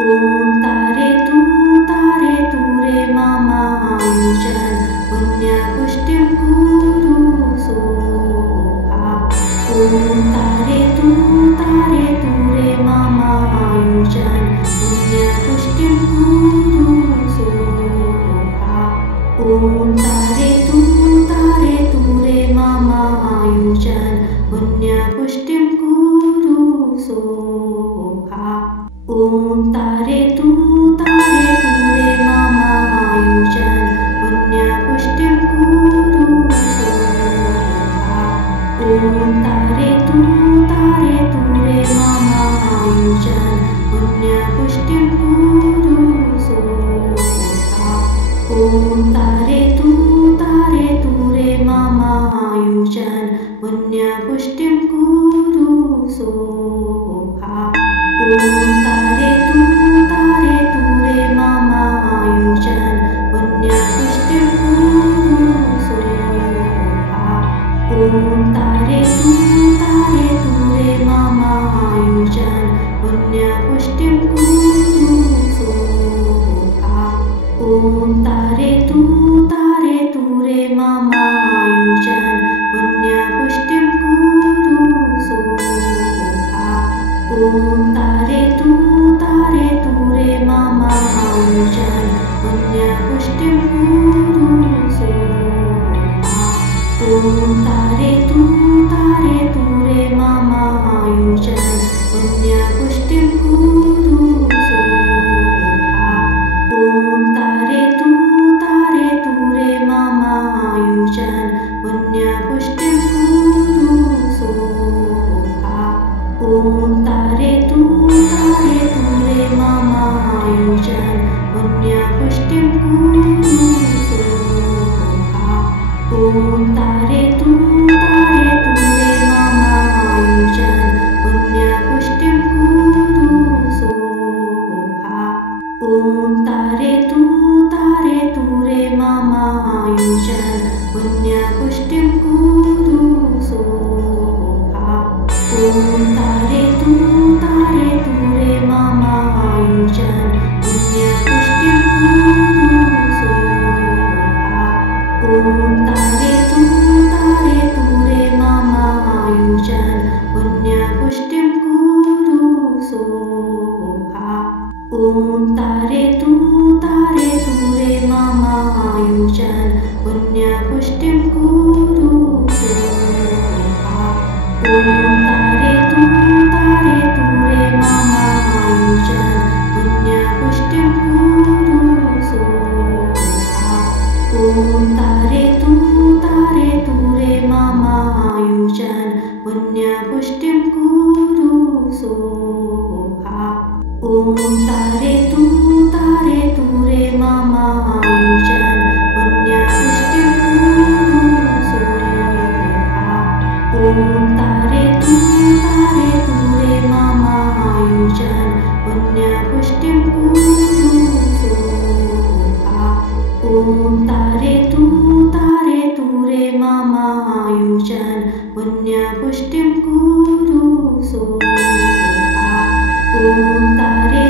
ॐ तारे तू रे मामा आयुष्यान पुण्यपुष्टिं कुरु सोहा। ॐ तारे तू रे मामा आयुष्यान पुण्यपुष्टिं कुरु सोहा। ॐ तारे तू रे मामा आयुष्यान पुण्यपुष्टिं कुरु सोहा। ॐ तारे तू रे मामा आयुष्यान पुण्यपुष्टिं कुरु सोहा। ॐ तारे तू रे मामा आयुष्यान पुण्यपुष्टिं कुरु सोहा। ॐ तारे तू रे मामा आयुष्यान पुण्यपुष्टिं कुरु सोहा। ॐ तारे तू रे मामा आयुष्यान पुण्यपुष्टिं कुरु सोहा। ॐ तारे तू रे मामा आयुष्यान पुण्यपुष्टिं कुरु सोहा। ॐ तारे तू रे मामा आयुष्यान पुण्यपुष्टिं कुरु सोहा। ॐ तारे तू रे मामा आयुष्यान पुण्यपुष्टिं कुरु सोहा। ॐ तारे तू रे मामा आयुष्यान पुण्यपुष्टिं कुरु सोहा। ॐ तारे तू रे मामा आयुष्यान पुण्यपुष्टिं कुरु सोहा। ॐ तारे तू रे मामा आयुष्यान पुण्यपुष्टिं कुरु सोहा। ॐ तारे तू रे मामा आयुष्यान पुण्यपुष्टिं कुरु सोहा। ॐ तारे तू रे मामा आयुष्यान पुण्यपुष्टिं कुरु सोहा। ॐ तारे तू रे मामा आयुष्यान पुण्यपुष्टिं कुरु सोहा। ॐ तारे तू रे मामा आयुष्यान पुण्यपुष्टिं कुरु सोहा। ॐ तारे तू रे मामा आयुष्यान पुण्यपुष्टिं कुरु सोहा। ॐ तारे तू रे मामा आयुष्यान पुण्यपुष्टिं कुरु सोहा। ॐ तारे तू रे मामा आयुष्यान पुण्यपुष्टिं कुरु सोहा। ॐ तारे तू रे मामा आयुष्यान पुण्यपुष्टिं कुरु सोहा। ॐ तारे तू रे मामा आयुष्यान पुण्यपुष्टिं कुरु सोहा। ॐ तारे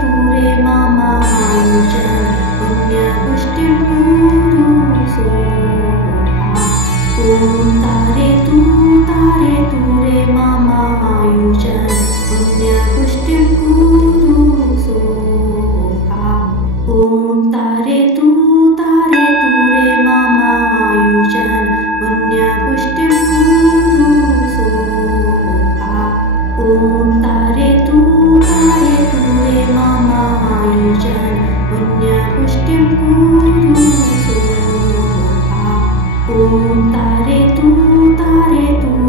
तू रे मामा आयुष्यान पुण्यपुष्टिं कुरु सोहा। ॐ तारे तू रे मामा आयुष्यान पुण्यपुष्टिं कुरु सोहा। ॐ तारे तू रे मामा आयुष्यान पुण्यपुष्टिं कुरु सोहा। ॐ तारे तू रे मामा आयुष्यान पुण्यपुष्टिं कुरु सोहा। ॐ तारे तू रे मामा आयुष्यान पुण्यपुष्टिं कुरु सोहा। ॐ तारे तू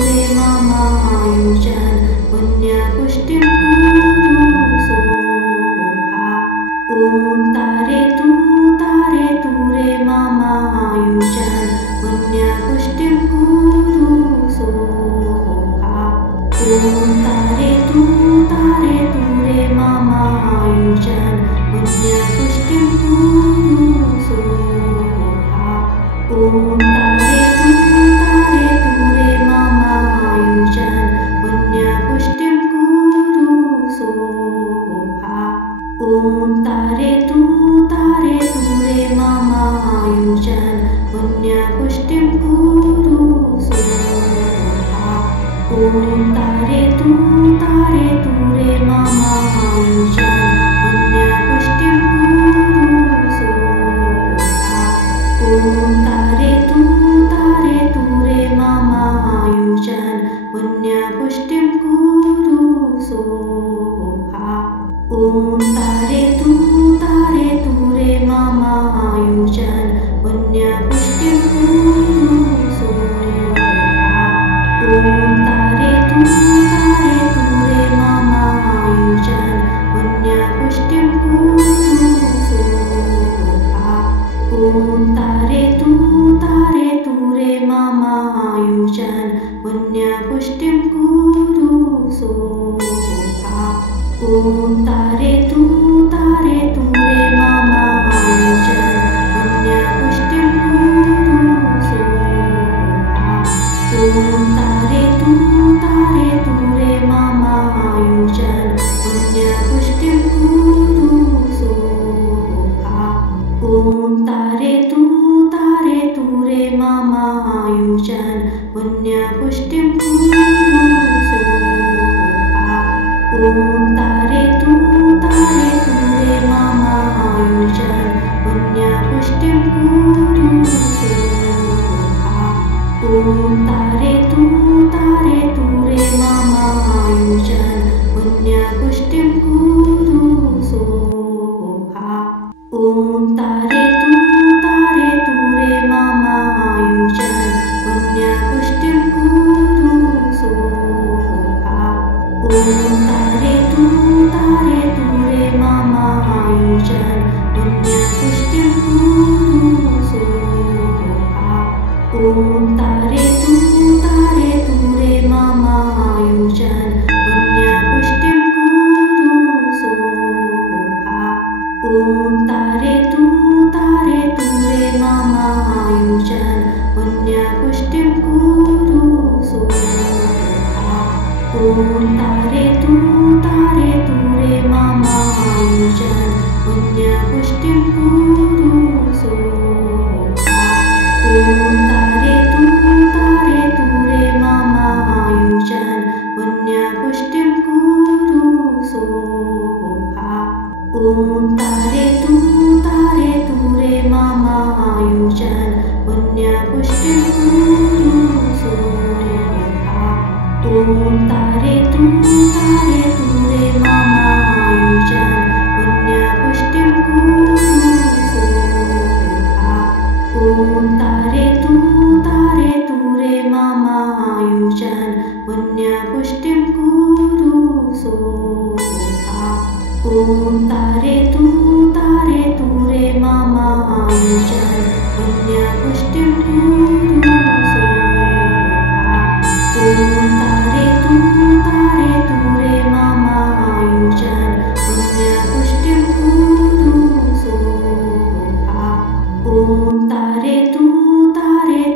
रे मामा आयुष्यान पुण्यपुष्टिं कुरु सोहा। ॐ तारे तू रे मामा आयुष्यान पुण्यपुष्टिं कुरु सोहा। ॐ तारे तू रे मामा आयुष्यान पुण्य ॐ तारे तू रे मामा आयुष्यान वन्य पुष्टिं कुरु सोहा। ॐ तारे तू रे मामा आयुष्यान वन्य पुष्टिं कुरु सोहा। ॐ तारे तू रे मामा आयुष्यान वन्य पुष्टिं कुरु सोहा। ॐ तारे तू रे मामा आयुष्यान वन्य पुष्टिं कुरु सोहा। ॐ तारे तू रे मामा आयुष्यान वन्य पुष्टिं कुरु सोहा। ॐ तारे तू रे मामा आयुष्यान वन्य पुष्टिं कुरु सोहा। ॐ तारे तू रे मामा आयुष्यान वन्य पुष्टिं कुरु सोहा। ॐ तारे तू रे मामा आयुष्यान वन्य पुष्टिं कुरु सोहा। ॐ तारे तू रे मामा आयुष्यान वन्य पुष्टिं कुरु सोहा। ॐ तारे तू रे मामा आयुष्यान वन्य पुष्टिं कुरु सोहा। ॐ तारे तू रे मामा आयुष्यान वन्य पुष्टिं कुरु सोहा। ॐ तारे तू रे मामा आयुष्यान वन्य पुष्टिं कुरु सोहा। ॐ तारे तू रे मामा आयुष्यान वन्य पुष्टिं कुरु सोहा। ॐ तारे तू रे मामा आयुष्यान वन्य पुष्टिं कुरु सोहा। ॐ तारे तू रे मामा आयुष्यान वन्य पुष्टिं कुरु सोहा। ॐ तारे तू रे मामा आयुष्यान वन्य पुष्टिं कुरु सोहा। ॐ तारे तू रे मामा आयुष्यान वन्य पुष्टिं कुरु सोहा। ॐ तारे तू रे मामा आयुष्यान वन्य पुष्टिं कुरु सोहा। ॐ तारे तू रे मामा आयुष्यान वन्य पुष्टिं कुरु सोहा। ॐ तारे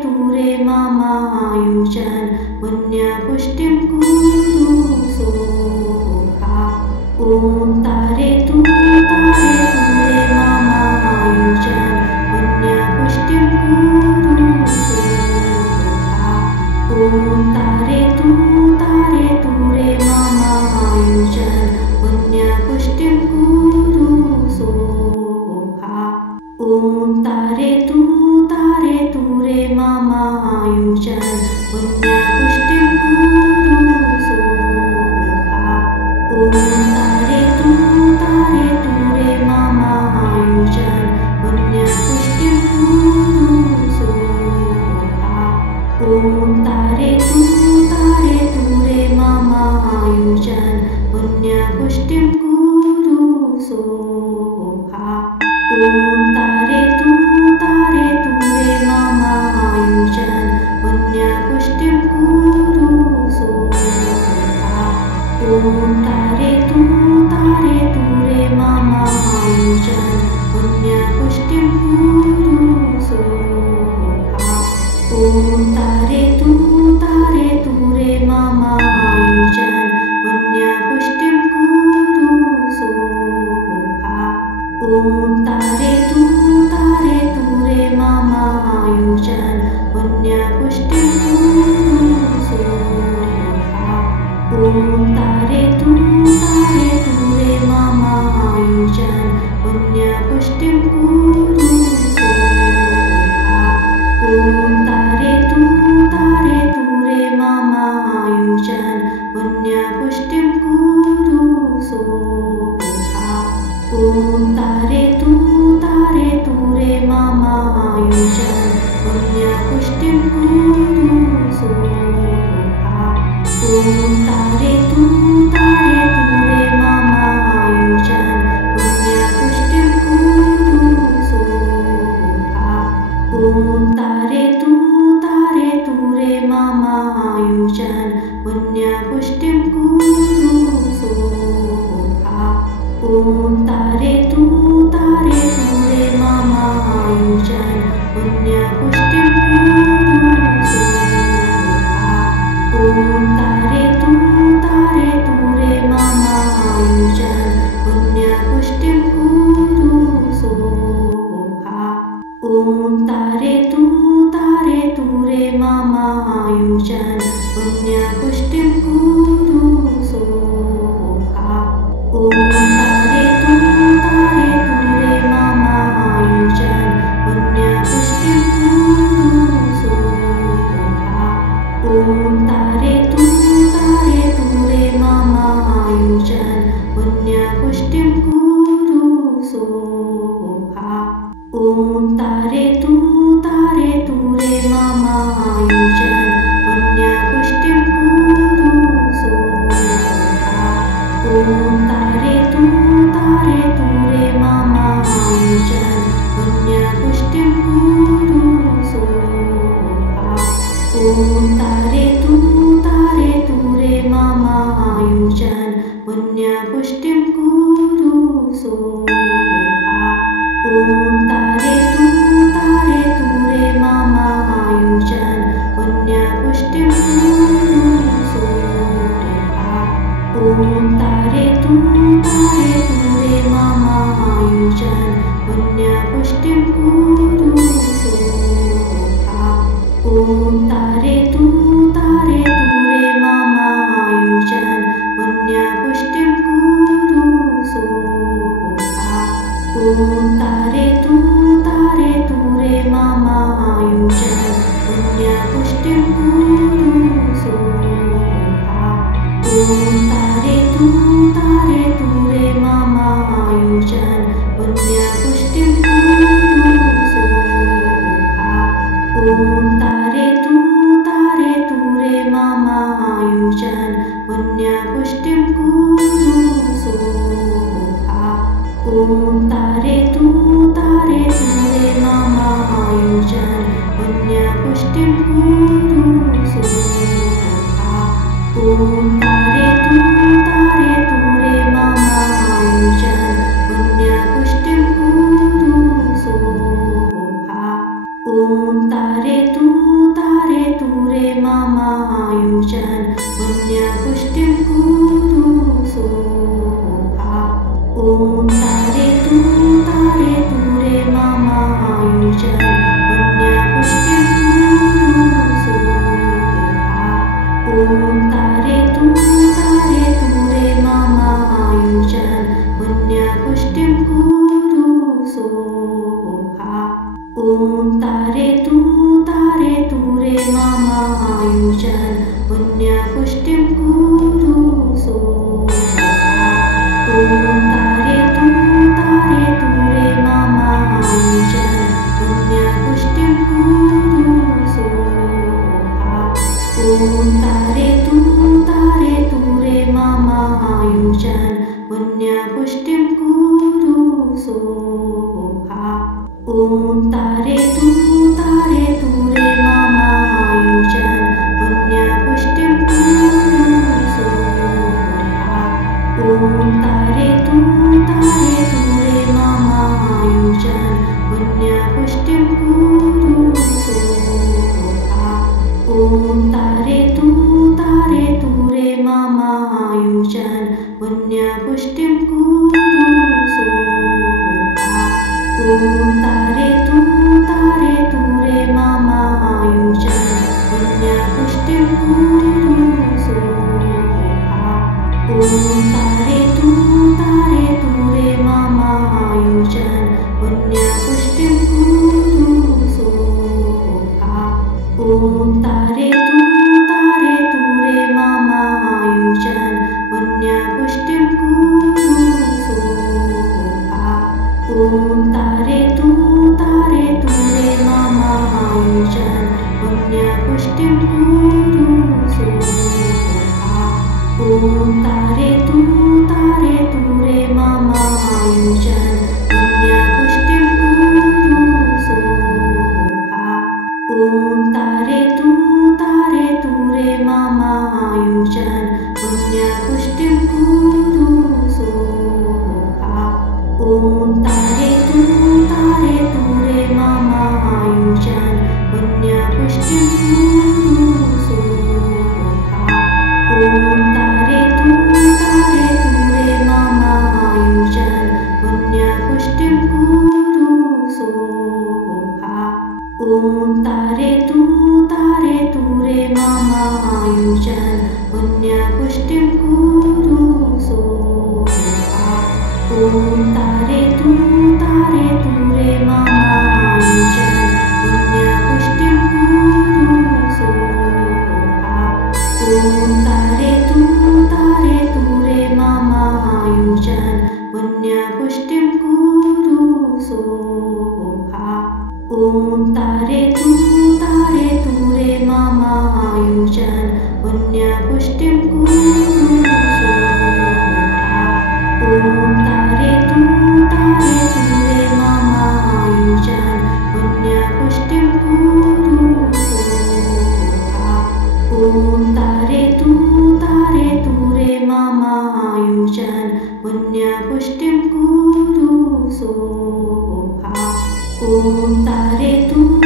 तू रे मामा आयुष्यान वन्य पुष्टिं कुरु सोहा। ॐ तारे तू रे मामा आयुष्यान वन्य पुष्टिं कुरु सोहा। ॐ तारे तू रे मामा आयुष्यान वन्य पुष्टिं कुरु सोहा। ॐ तारे तू रे मामा आयुष्यान वन्य पुष्टिं कुरु सोहा। ॐ तारे तू रे मामा आयुष्यान वन्य पुष्टिं कुरु सोहा। ॐ तारे तू रे मामा आयुष्यान वन्य पुष्टिं कुरु सोहा। ॐ तारे तू रे मामा आयुष्यान वन्य पुष्टिं कुरु सोहा। ॐ तारे तू रे मामा आयुष्यान वन्य पुष्टिं कुरु सोहा। ॐ तारे तू रे मामा आयुष्यान वन्य पुष्टिं कुरु सोहा। ॐ तारे तू रे मामा आयुष्यान वन्य पुष्टिं कुरु सोहा। ॐ तारे तू रे मामा आयुष्यान वन्य पुष्टिं कुरु सोहा। ॐ तारे तू ॐ तारे तू रे मम आयुष्यान् पुण्यपुष्टिं कुरु स्वाहा। ॐ तारे तू रे मम आयुष्यान् पुण्यपुष्टिं कुरु स्वाहा। ॐ तारे तू रे मम आयुष्यान् पुण्यपुष्टिं कुरु स्वाहा। ॐ तारे तू रे मम आयुष्यान् पुण्यपुष्टिं कुरु स्वाहा। ॐ तारे तू रे मम आयुष्यान् पुण्यपुष्टिं कुरु स्वाहा। ॐ तारे तू रे मम आयुष्यान् पुण्यपुष्टिं कुरु स्वाहा। ॐ तारे तू रे मम आयुष्यान् पुण्यपुष्टिं कुरु स्वाहा। ॐ तारे तू रे मम आयुष्यान् पुण्यपुष्टिं कुरु स्वाहा। ॐ तारे तू रे मम आयुष्यान् पुण्यपुष्टिं कुरु स्वाहा। ॐ तारे तू रे मम आयुष्यान् पुण्यपुष्टिं कुरु स्वाहा। ॐ तारे तू रे मम आयुष्यान् पुण्यपुष्टिं कुरु स्वाहा। ॐ तारे तू रे मम आयुष्यान् पुण्यपुष्टिं कुरु स्वाहा। ॐ तारे तू रे मम आयुष्यान् पुण्यपुष्टिं कुरु स्वाहा। ॐ तारे तू रे मम आयुष्यान् पुण्यपुष्टिं कुरु स्वाहा। ॐ तारे तू रे मम आयुष्यान् पुण्यपुष्टिं कुरु स्वाहा। ॐ तारे तू रे मम आयुष्यान् पुण्यपुष्टिं कुरु स्वाहा। ॐ तारे तू रे मम आयुष्यान् पुण्यपुष्टिं कुरु स्वाहा। ॐ तारे तू रे मम आयुष्यान् पुण्यपुष्टिं कुरु स्वाहा। ॐ तारे तू रे मम आयुष्यान् पुण्यपुष्टिं कुरु स्वाहा। ॐ तारे तू रे मम आयुष्यान् पुण्यपुष्टिं कुरु स्वाहा। ॐ तारे तू रे मम आयुष्यान् पुण्यपुष्टिं कुरु स्वाहा। ॐ तारे तू रे मम आयुष्यान् पुण्यपुष्टिं कुरु स्वाहा। ॐ तारे तू रे मम आयुष्यान् पुण्यपुष्टिं कुरु स्वाहा। ॐ तारे तू रे मम आयुष्यान् पुण्यपुष्टिं कुरु स्वाहा। ॐ तारे तू रे मम आयुष्यान् पुण्यपुष्टिं कुरु स्वाहा। ॐ तारे तू रे मम आयुष्यान् पुण्यपुष्टिं कुरु स्वाहा। ॐ तारे तू रे मम आयुष्यान् पुण्यपुष्टिं कुरु स्वाहा। ॐ तारे तू रे मम आयुष्यान् पुण्यपुष्टिं कुरु स्वाहा। ॐ तारे तू रे मम आयुष्यान् पुण्यपुष्टिं कुरु स्वाहा। ॐ तारे तू रे मम आयुष्यान् पुण्यपुष्टिं कुरु स्वाहा। ॐ तारे तू रे मम आयुष्यान् पुण्यपुष्टिं कुरु स्वाहा। ॐ तारे तू रे मम आयुष्यं पुण्यपुष्टिं कुरु स्वाहा। ॐ तारे तू रे मम आयुष्यं पुण्यपुष्टिं कुरु स्वाहा। ॐ तारे तू रे मम आयुष्यं पुण्यपुष्टिं कुरु स्वाहा। ॐ तारे तू रे मम आयुष्यं पुण्यपुष्टिं कुरु स्वाहा। ॐ तारे तू रे मम आयुष्यं पुण्यपुष्टिं कुरु स्वाहा। ॐ तारे तू रे मम आयुष्यं पुण्यपुष्टिं कुरु स्वाहा। ॐ तारे तू